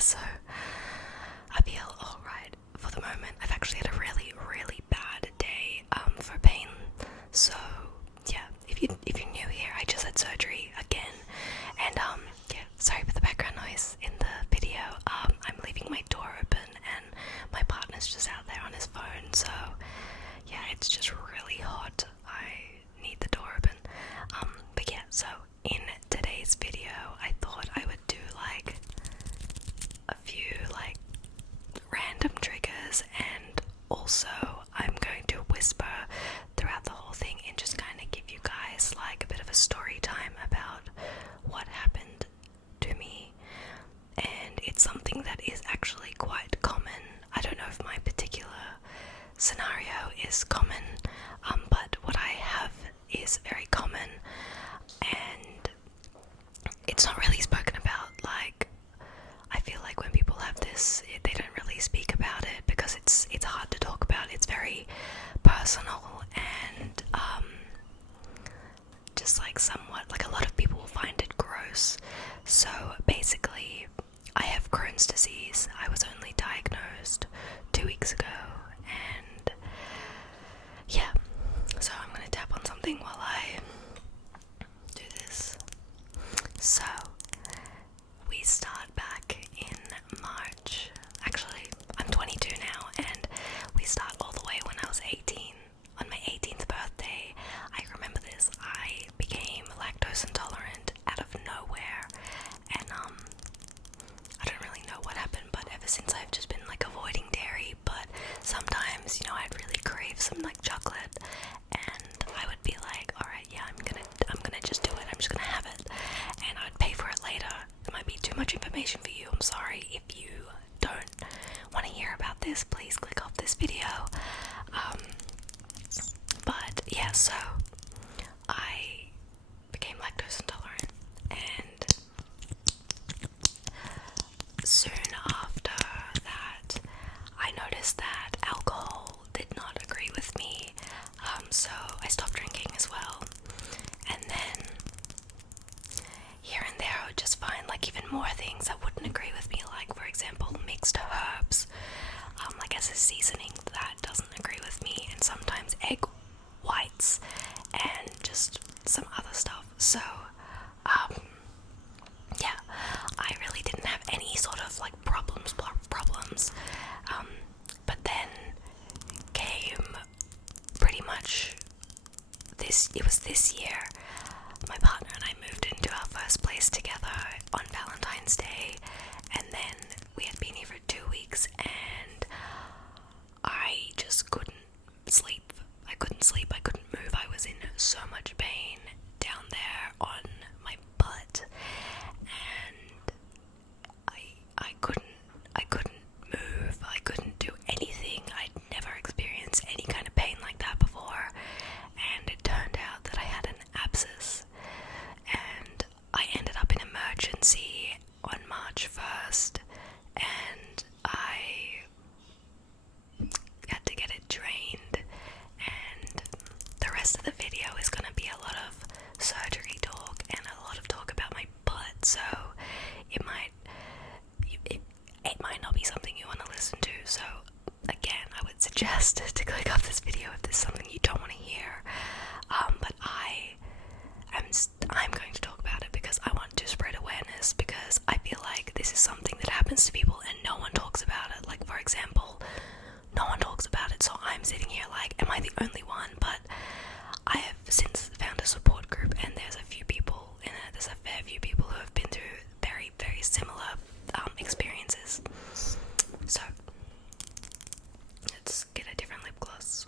so I feel alright for the moment. I've actually had a really, really bad day for pain. So yeah, if you're new here, I just had surgery again, and yeah, sorry for the background noise in the video. I'm leaving my door open, and my partner's just out there on his phone. So yeah, it's just really hot. I need the door open. But yeah, so in today's video, I thought I would do like a few like random triggers, and also I'm going to whisper throughout the whole thing and just kind of give you guys like a bit of a story time about what happened to me. And it's something that is actually quite common. I don't know if my particular scenario is common, but what I have is very common, and it's not really spoken about. Like, I feel like when people have this, they don't really speak about it because it's hard to talk about. It's very personal, and just like somewhat, like a lot of people will find it gross. So basically, I have Crohn's disease. I was only diagnosed 2 weeks ago, and yeah, so I'm gonna tap on something while I do this. So we start back in March. Actually, I'm 22 now, and we start all the way when I was 18. On my 18th birthday, I remember this, I became lactose intolerant out of nowhere, and I don't really know what happened, but ever since I've just been like avoiding dairy, but sometimes, I'd really crave some like chocolate, and I would be like, alright, yeah, I'm gonna just do it, I'm just gonna have it, and I'd pay for it later. It might be too much information for you, I'm sorry. If you don't want to hear about this, please click off this video. But yeah, so I became lactose intolerant, and soon after that, I noticed that alcohol did not agree with me, so I stopped drinking as well. And then here and there I would just find like even more things that wouldn't agree with me, like for example mixed herbs, like as a seasoning, that doesn't agree with me, and sometimes egg whites and just some other stuff. So yeah, I really didn't have any sort of like problems, but then came pretty much this year, my partner and I moved into our first place together on Valentine's Day, and then we had been here for 2 weeks, and I just couldn't sleep. I couldn't move. I was in so much pain down there on my butt, and I couldn't move. I couldn't do anything. I'd never experienced any kind of pain like that before, and it turned out that I had an abscess, and I ended up in emergency on March 1st, and I had to get it drained, and the rest of the video is going to be a lot of surgery talk and a lot of talk about my butt, so it might not be something you want to listen to. So again, I would suggest to click off this video if there's something you don't want to hear, but I'm going to talk about it because I want to spread awareness, because I feel like this is something that happens to people and no one talks about it. Like, for example, no one talks about it, so I'm sitting here like, am I the only one? But I have since found a support group, and there's a few people in it, there's a fair few people who have been through very, very similar experiences. So let's get a different lip gloss.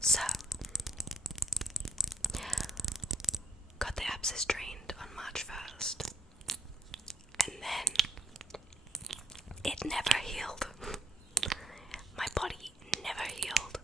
So got the abscess drained on March 1st, and then it never healed. My body never healed.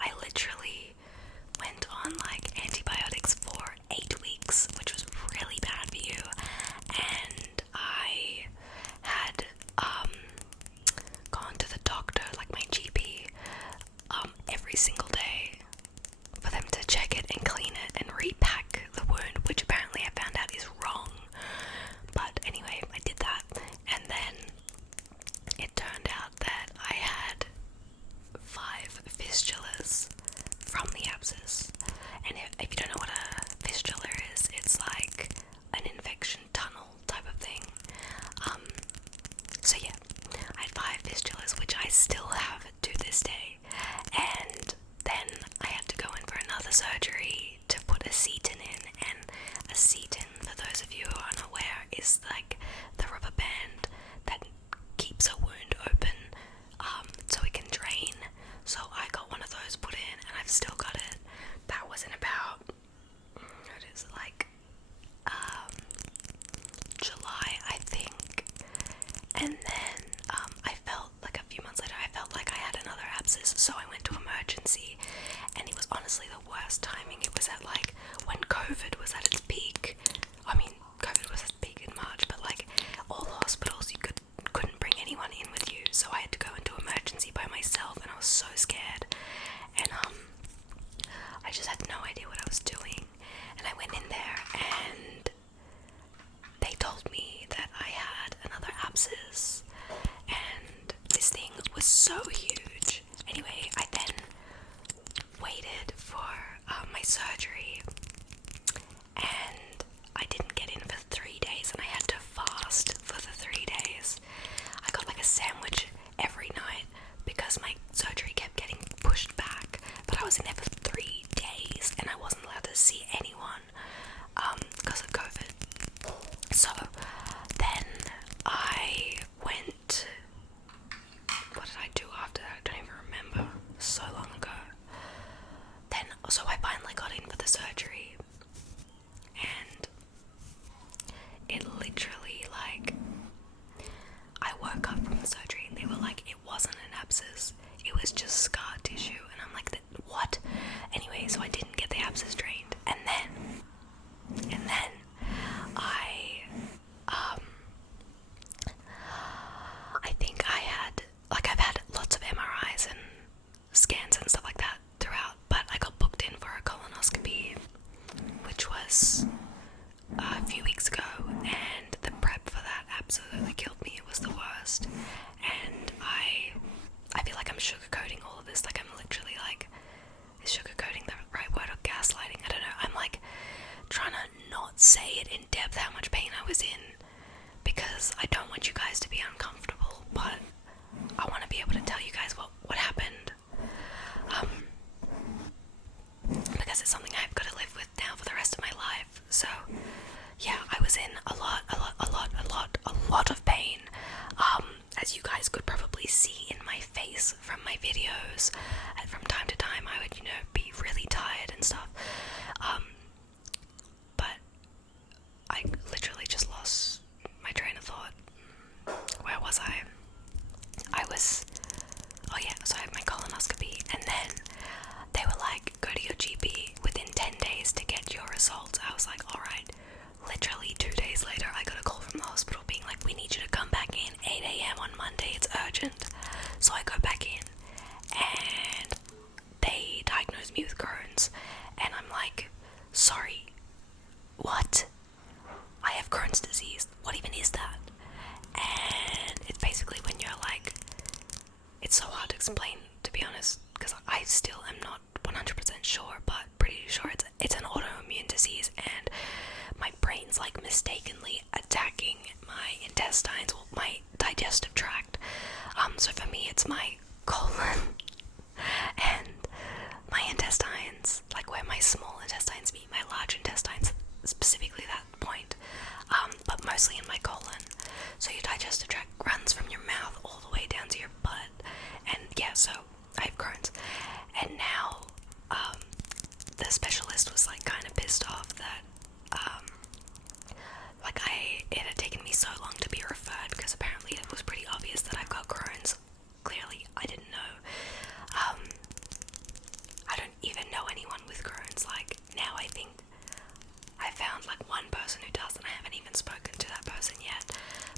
I literally went on like antibiotics for 8 weeks, which was really bad for you, and I had gone to the doctor, like my GP, every single day for them to check it and clean it and repack the wound, which apparently I found not say it in depth how much pain I was in, because I don't want you guys to be uncomfortable, but I want to be able to tell you guys what happened. Because it's something I've got to live with now for the rest of my life. So yeah, I was in a lot of pain. As you guys could probably see in my face from my videos, and from time to time I would, be really tired and stuff. But I literally just lost my train of thought. Where was I? Oh yeah, so I had my colonoscopy, and then they were like, go to your GP within 10 days to get your results. I was like, alright. Literally 2 days later, I got a call from the hospital being like, we need you to come back in 8 a.m. on Monday, it's urgent. So I go back in, and they diagnosed me with Crohn's, and I'm like, sorry, what? I have Crohn's disease. What even is that? And it's basically when you're like, it's so hard to explain, to be honest, because I still am not 100% sure, but pretty sure it's an autoimmune disease, and my brain's like mistakenly attacking my intestines, or my digestive tract. So for me, it's my colon and my intestines, like where my small intestines meet my large intestines, specifically that point, but mostly in my colon. So your digestive tract runs from your mouth all the way down to your butt, and yeah, so I have Crohn's. And now the specialist was like kind of pissed off that it had taken me so long to be referred, because apparently it was pretty obvious that I've got Crohn's. Clearly I didn't know. I don't even know anyone with Crohn's. Like, now I think I found like one person who does, and I haven't even spoken to that person yet,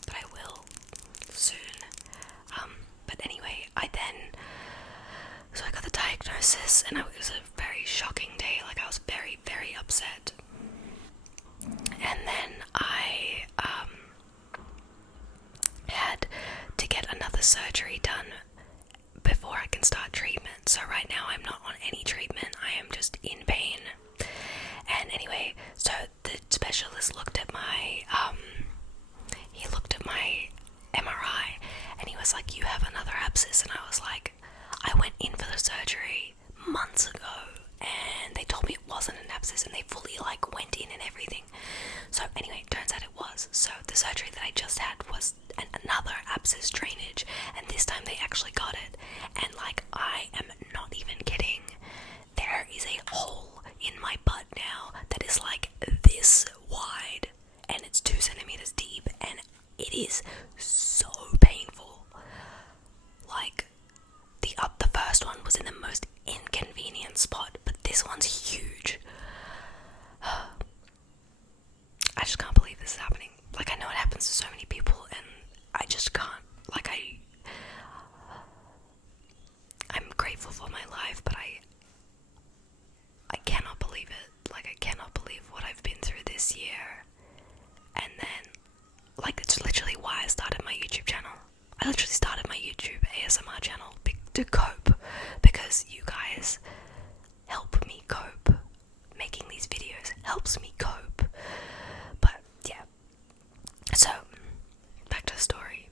but I will soon. But anyway, so I got the diagnosis, and it was a very shocking day. Like, I was very, very upset. And then I had to get another surgery done before I can start treatment. So right now I'm not on any treatment. I am just in pain. And anyway, so the specialist looked at my MRI, and he was like, you have another abscess. And I was like, I went in for the surgery months ago, and they told me it wasn't an abscess, and they fully like went in and everything. So anyway, it turns out it was. So the surgery that I just had was another abscess drainage, and this time they actually got it. And like, I am not even kidding, there is a hole in my butt now that is like this wide, and it's 2 centimeters deep, and it is so painful. Like, the first one was in the most inconvenient spot, but this one's huge. I just can't believe this is happening. Like, I know it happens to so many people, and I just can't. Like, I'm grateful for my life, but I cannot believe it. Like, I cannot believe what I've been through this year. And then, like, it's literally why I started my YouTube channel. I literally started my YouTube ASMR channel to cope, because you guys help me cope. Making these videos helps me cope. But yeah, so back to the story.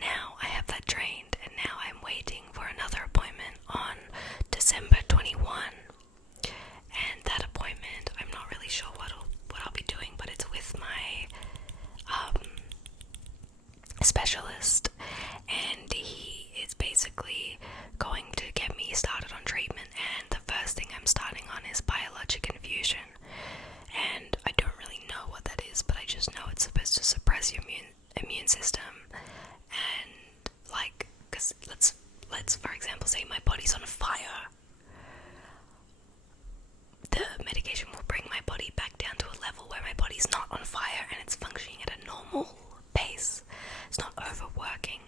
Now I have that drained, and now I'm waiting for another appointment on December 21. And that appointment, I'm not really sure what I'll be doing, but it's with my specialist, and he is basically going to get me started on treatment. And the first thing I'm starting on is biologic infusion, and I don't really know what that is, but I just know it's supposed to suppress your immune system. And like, because let's for example say my body's on fire, the medication will bring my body back down to a level where my body's not on fire and it's functioning at a normal pace. It's not overworking,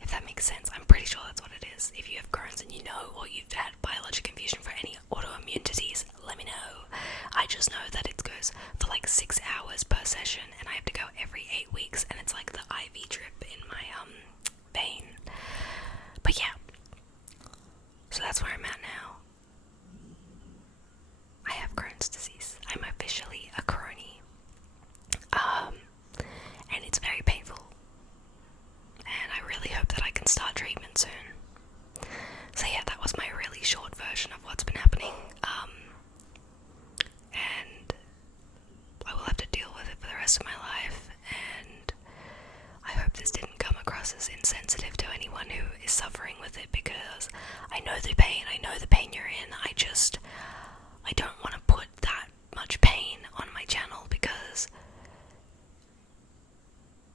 if that makes sense. I'm pretty sure that's what it is. If you have Crohn's and you know, or you've had biologic infusion for any autoimmune disease, let me know. I just know that it goes for like 6 hours per session, and I have to go every 8 weeks, and it's like the IV drip in my vein. But yeah, so that's where I'm at now. I have Crohn's disease. I'm officially a Crohnian.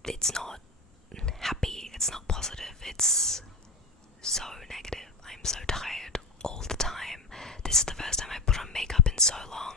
it's not happy, it's not positive, it's so negative. I'm so tired all the time. This is the first time I put on makeup in so long.